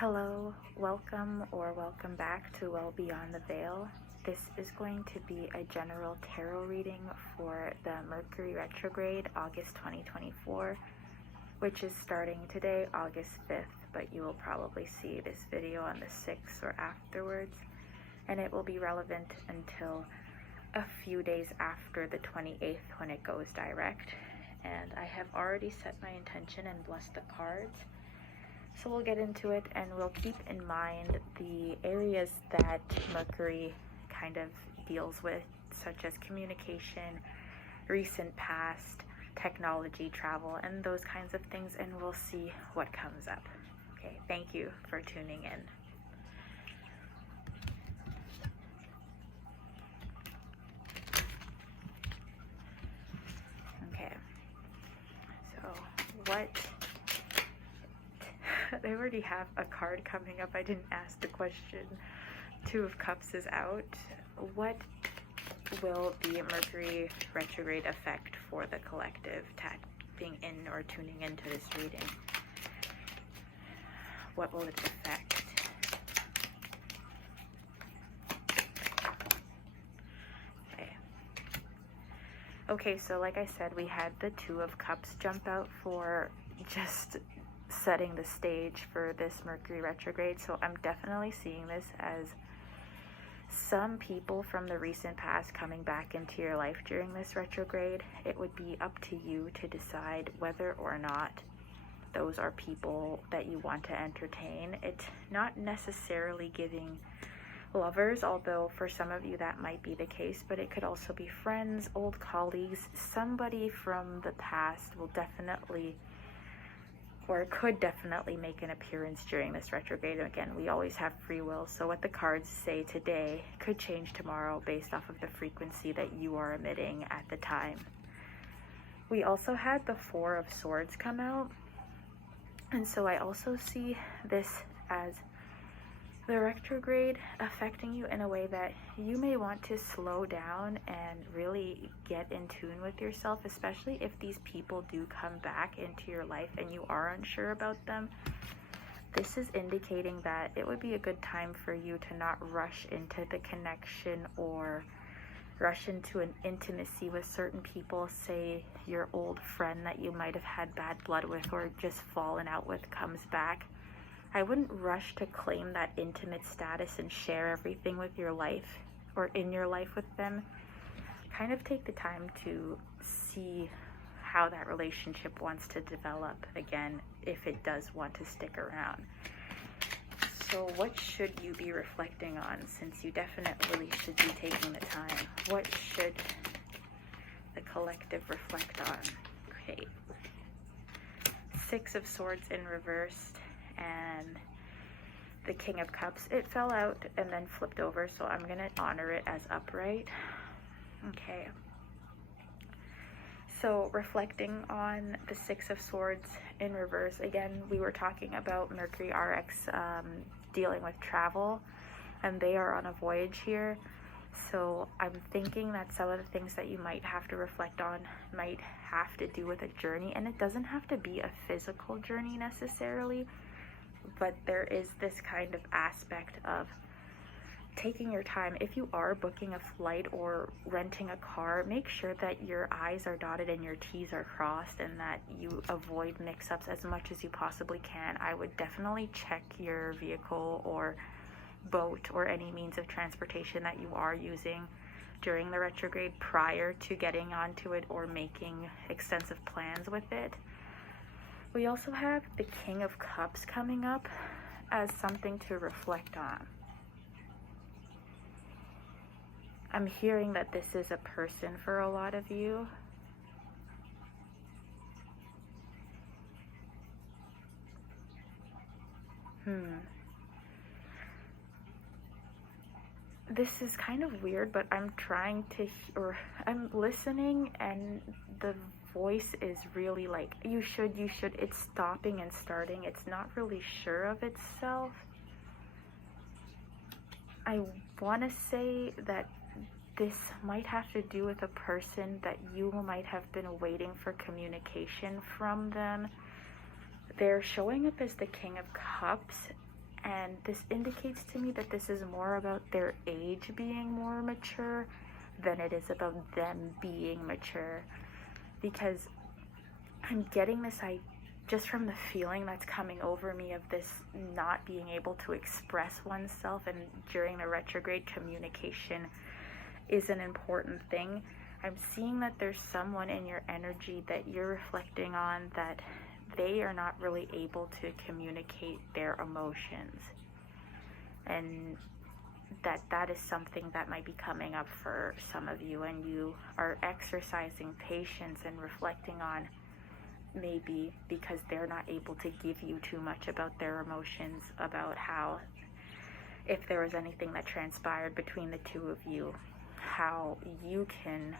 Hello, welcome back to Well Beyond the Veil. This is going to be a general tarot reading for the Mercury Retrograde, August 2024, which is starting today, August 5th, but you will probably see this video on the 6th or afterwards, and it will be relevant until a few days after the 28th when it goes direct. And I have already set my intention and blessed the cards. So we'll get into it, and we'll keep in mind the areas that Mercury kind of deals with, such as communication, recent past, technology, travel, and those kinds of things, and we'll see what comes up. Okay, thank you for tuning in. Okay, so what... I already have a card coming up. I didn't ask the question. Two of Cups is out. What will the Mercury retrograde affect for the collective tapping in or tuning into this reading? What will it affect? Okay, so like I said, we had the Two of Cups jump out for just setting the stage for this Mercury retrograde. So I'm definitely seeing this as some people from the recent past coming back into your life during this retrograde. It would be up to you to decide whether or not those are people that you want to entertain. It's not necessarily giving lovers, although for some of you that might be the case, but it could also be friends, old colleagues. Somebody from the past will definitely, or could definitely, make an appearance during this retrograde. And again, we always have free will, so what the cards say today could change tomorrow based off of the frequency that you are emitting at the time. We also had the Four of Swords come out, and so I also see this as the retrograde affecting you in a way that you may want to slow down and really get in tune with yourself, especially if these people do come back into your life and you are unsure about them. This is indicating that it would be a good time for you to not rush into the connection or rush into an intimacy with certain people. Say your old friend that you might have had bad blood with or just fallen out with comes back. I wouldn't rush to claim that intimate status and share everything with your life or in your life with them. Kind of take the time to see how that relationship wants to develop again, if it does want to stick around. So what should you be reflecting on, since you definitely should be taking the time? What should the collective reflect on? Okay. Six of Swords in reversed, and the King of Cups. It fell out and then flipped over, so I'm gonna honor it as upright. Okay, so reflecting on the Six of Swords in reverse, again, we were talking about Mercury RX dealing with travel, and they are on a voyage here. So I'm thinking that some of the things that you might have to reflect on might have to do with a journey, and it doesn't have to be a physical journey necessarily, but there is this kind of aspect of taking your time. If you are booking a flight or renting a car, make sure that your I's are dotted and your T's are crossed, and that you avoid mix-ups as much as you possibly can. I would definitely check your vehicle or boat or any means of transportation that you are using during the retrograde prior to getting onto it or making extensive plans with it. We also have the King of Cups coming up as something to reflect on. I'm hearing that this is a person for a lot of you. This is kind of weird, but I'm trying to, I'm listening, and the voice is really like, you should, it's stopping and starting. It's not really sure of itself. I want to say that this might have to do with a person that you might have been waiting for communication from them. They're showing up as the King of Cups, And this indicates to me that this is more about their age being more mature than it is about them being mature. Because I'm getting this just from the feeling that's coming over me of this not being able to express oneself, and during the retrograde, communication is an important thing. I'm seeing that there's someone in your energy that you're reflecting on that they are not really able to communicate their emotions, and that is something that might be coming up for some of you, and you are exercising patience and reflecting on maybe because they're not able to give you too much about their emotions, about how, if there was anything that transpired between the two of you, how you can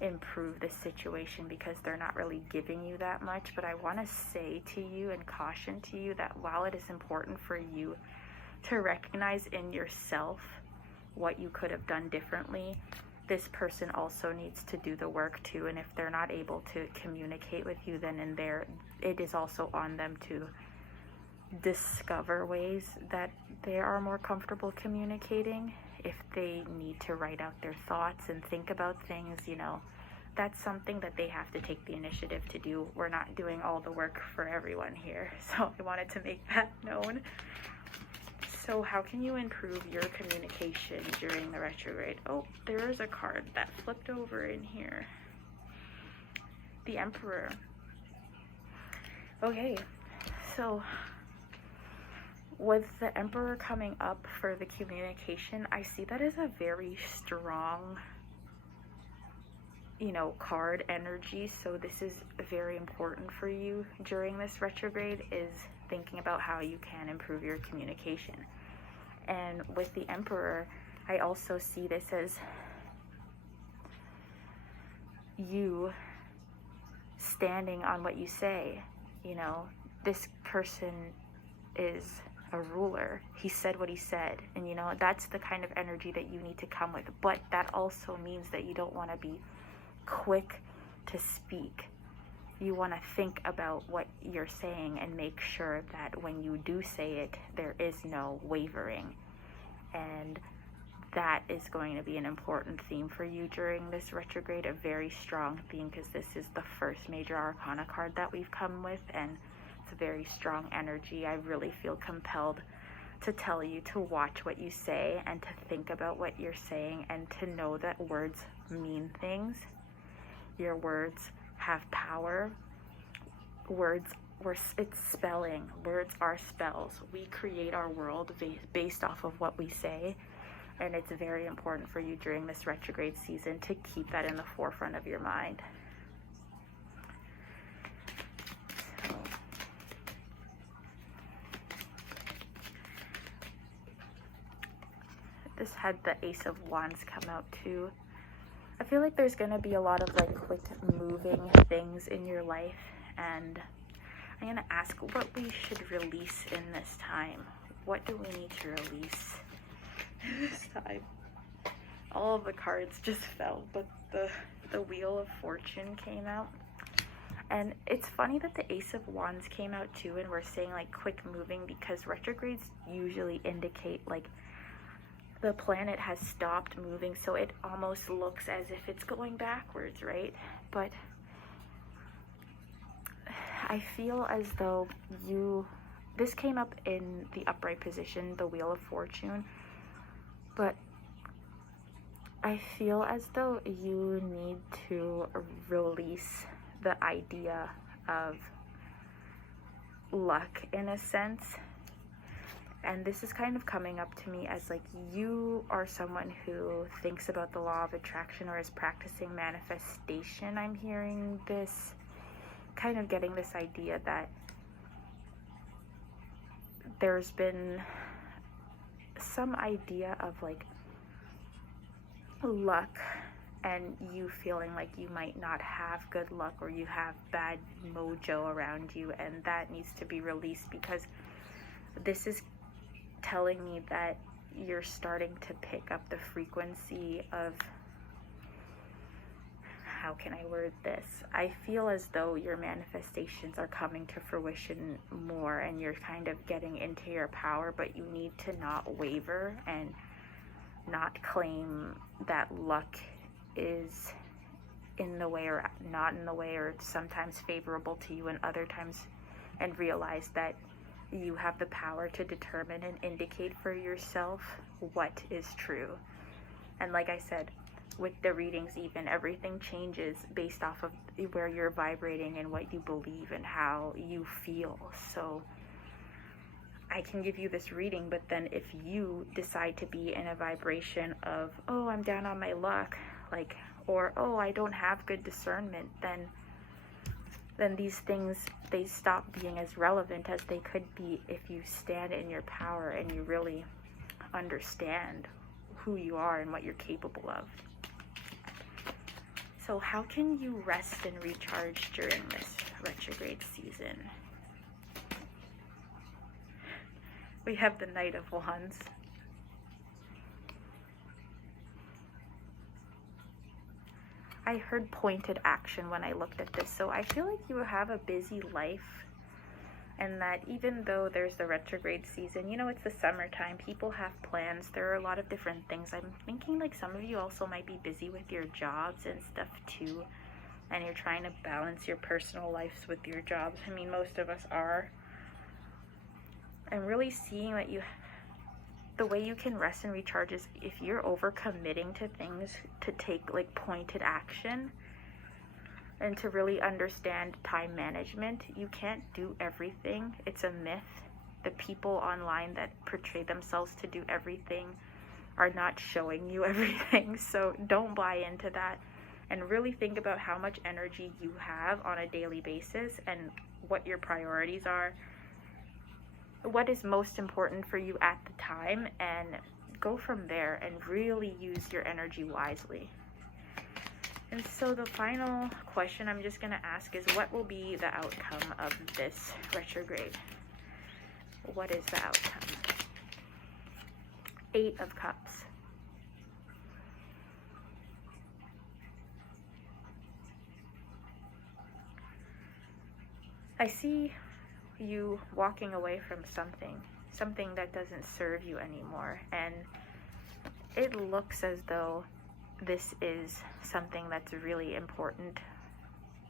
improve the situation, because they're not really giving you that much. But I want to say to you and caution to you that while it is important for you to recognize in yourself what you could have done differently, this person also needs to do the work too. And if they're not able to communicate with you, then it is also on them to discover ways that they are more comfortable communicating. If they need to write out their thoughts and think about things, that's something that they have to take the initiative to do. We're not doing all the work for everyone here. So I wanted to make that known. So how can you improve your communication during the retrograde? Oh, there is a card that flipped over in here. The Emperor. Okay, so with the Emperor coming up for the communication, I see that as a very strong, card energy. So this is very important for you during this retrograde, is thinking about how you can improve your communication. And with the Emperor, I also see this as you standing on what you say. This person is a ruler. He said what he said, and that's the kind of energy that you need to come with. But that also means that you don't want to be quick to speak. You want to think about what you're saying and make sure that when you do say it, there is no wavering. And that is going to be an important theme for you during this retrograde, a very strong theme, because this is the first major arcana card that we've come with, and it's a very strong energy. I really feel compelled to tell you to watch what you say and to think about what you're saying, and to know that words mean things. Your words have power. It's spelling. Words are spells. We create our world based off of what we say, and it's very important for you during this retrograde season to keep that in the forefront of your mind. So, this had the Ace of Wands come out too. I feel like there's going to be a lot of quick moving things in your life, and I'm going to ask what we should release in this time. What do we need to release this time? All of the cards just fell, but the Wheel of Fortune came out. And it's funny that the Ace of Wands came out too, and we're saying quick moving, because retrogrades usually indicate the planet has stopped moving, so it almost looks as if it's going backwards, right? But I feel as though this came up in the upright position, the Wheel of Fortune, but I feel as though you need to release the idea of luck in a sense. And this is kind of coming up to me as you are someone who thinks about the law of attraction or is practicing manifestation. I'm hearing this, kind of getting this idea that there's been some idea of luck, and you feeling like you might not have good luck, or you have bad mojo around you, and that needs to be released, because this is telling me that you're starting to pick up the frequency of how can I word this? I feel as though your manifestations are coming to fruition more and you're kind of getting into your power, but you need to not waver and not claim that luck is in the way or not in the way, or sometimes favorable to you and other times, and realize that you have the power to determine and indicate for yourself what is true. And like I said, with the readings, even everything changes based off of where you're vibrating and what you believe and how you feel. So I can give you this reading, but then if you decide to be in a vibration of, oh, I'm down on my luck, like, or oh, I don't have good discernment, then these things, they stop being as relevant as they could be if you stand in your power and you really understand who you are and what you're capable of. So how can you rest and recharge during this retrograde season? We have the Knight of Wands. I heard pointed action when I looked at this. So I feel like you have a busy life, and that even though there's the retrograde season, you know, it's the summertime, people have plans, there are a lot of different things. I'm thinking like some of you also might be busy with your jobs and stuff too, and you're trying to balance your personal lives with your jobs. I mean, most of us are. I'm really seeing that the way you can rest and recharge is if you're overcommitting to things, to take like pointed action and to really understand time management. You can't do everything. It's a myth. The people online that portray themselves to do everything are not showing you everything. So don't buy into that, and really think about how much energy you have on a daily basis and what your priorities are, what is most important for you at the time, and go from there and really use your energy wisely. And so the final question I'm just going to ask is, what will be the outcome of this retrograde? What is the outcome? 8 of Cups. I see you walking away from something that doesn't serve you anymore, and it looks as though this is something that's really important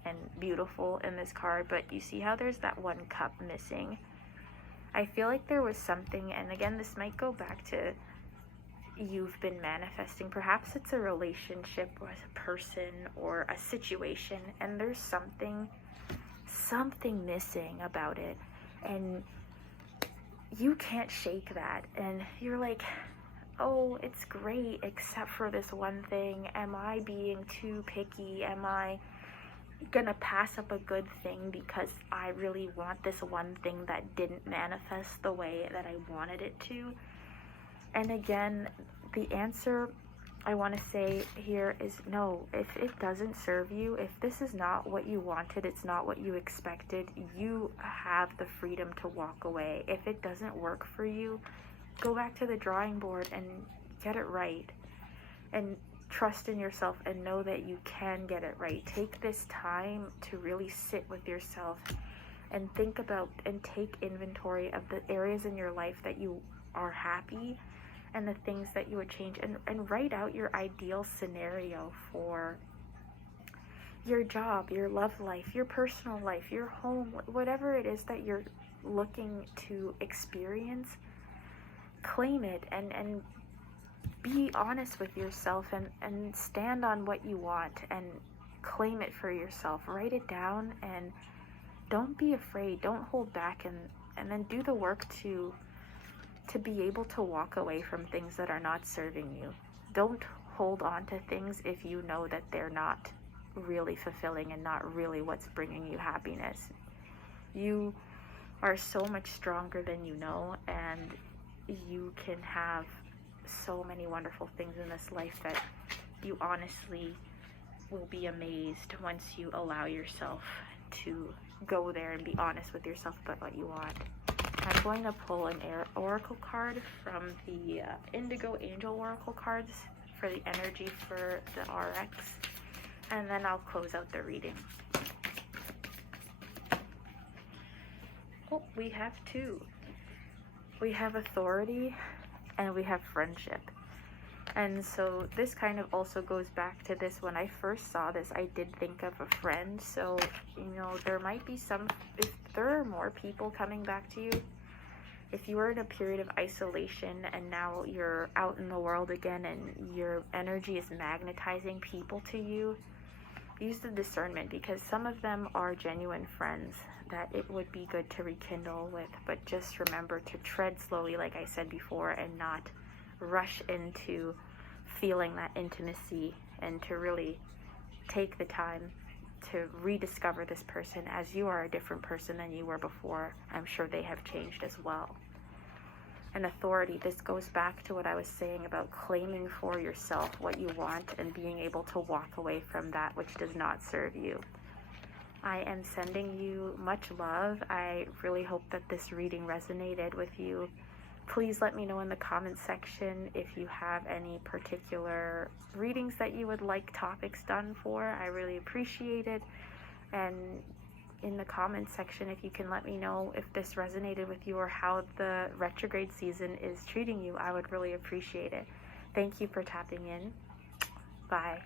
and beautiful in this card, but you see how there's that one cup missing. I feel like there was something, and again, this might go back to you've been manifesting. Perhaps it's a relationship with a person or a situation, and there's something missing about it, and you can't shake that, and you're like, oh, it's great except for this one thing. Am I being too picky? Am I gonna pass up a good thing because I really want this one thing that didn't manifest the way that I wanted it to? And again, the answer I want to say here is no. If it doesn't serve you, if this is not what you wanted, it's not what you expected, you have the freedom to walk away. If it doesn't work for you, go back to the drawing board and get it right, and trust in yourself and know that you can get it right. Take this time to really sit with yourself and think about and take inventory of the areas in your life that you are happy and the things that you would change, and write out your ideal scenario for your job, your love life, your personal life, your home, whatever it is that you're looking to experience. Claim it and be honest with yourself, and stand on what you want and claim it for yourself. Write it down and don't be afraid. Don't hold back, and then do the work to be able to walk away from things that are not serving you. Don't hold on to things if you know that they're not really fulfilling and not really what's bringing you happiness. You are so much stronger than you know, and you can have so many wonderful things in this life that you honestly will be amazed once you allow yourself to go there and be honest with yourself about what you want. I'm going to pull an oracle card from the Indigo Angel Oracle cards for the energy for the RX. and then I'll close out the reading. Oh, we have two. We have authority and we have friendship. And so this kind of also goes back to this. When I first saw this, I did think of a friend. So, you know, there might be some, if there are more people coming back to you, if you were in a period of isolation and now you're out in the world again and your energy is magnetizing people to you, use the discernment, because some of them are genuine friends that it would be good to rekindle with. But just remember to tread slowly, like I said before, and not rush into feeling that intimacy, and to really take the time to rediscover this person, as you are a different person than you were before. I'm sure they have changed as well. And authority, this goes back to what I was saying about claiming for yourself what you want and being able to walk away from that which does not serve you. I am sending you much love. I really hope that this reading resonated with you. Please let me know in the comments section if you have any particular readings that you would like topics done for. I really appreciate it. And in the comments section, if you can let me know if this resonated with you or how the retrograde season is treating you, I would really appreciate it. Thank you for tapping in. Bye.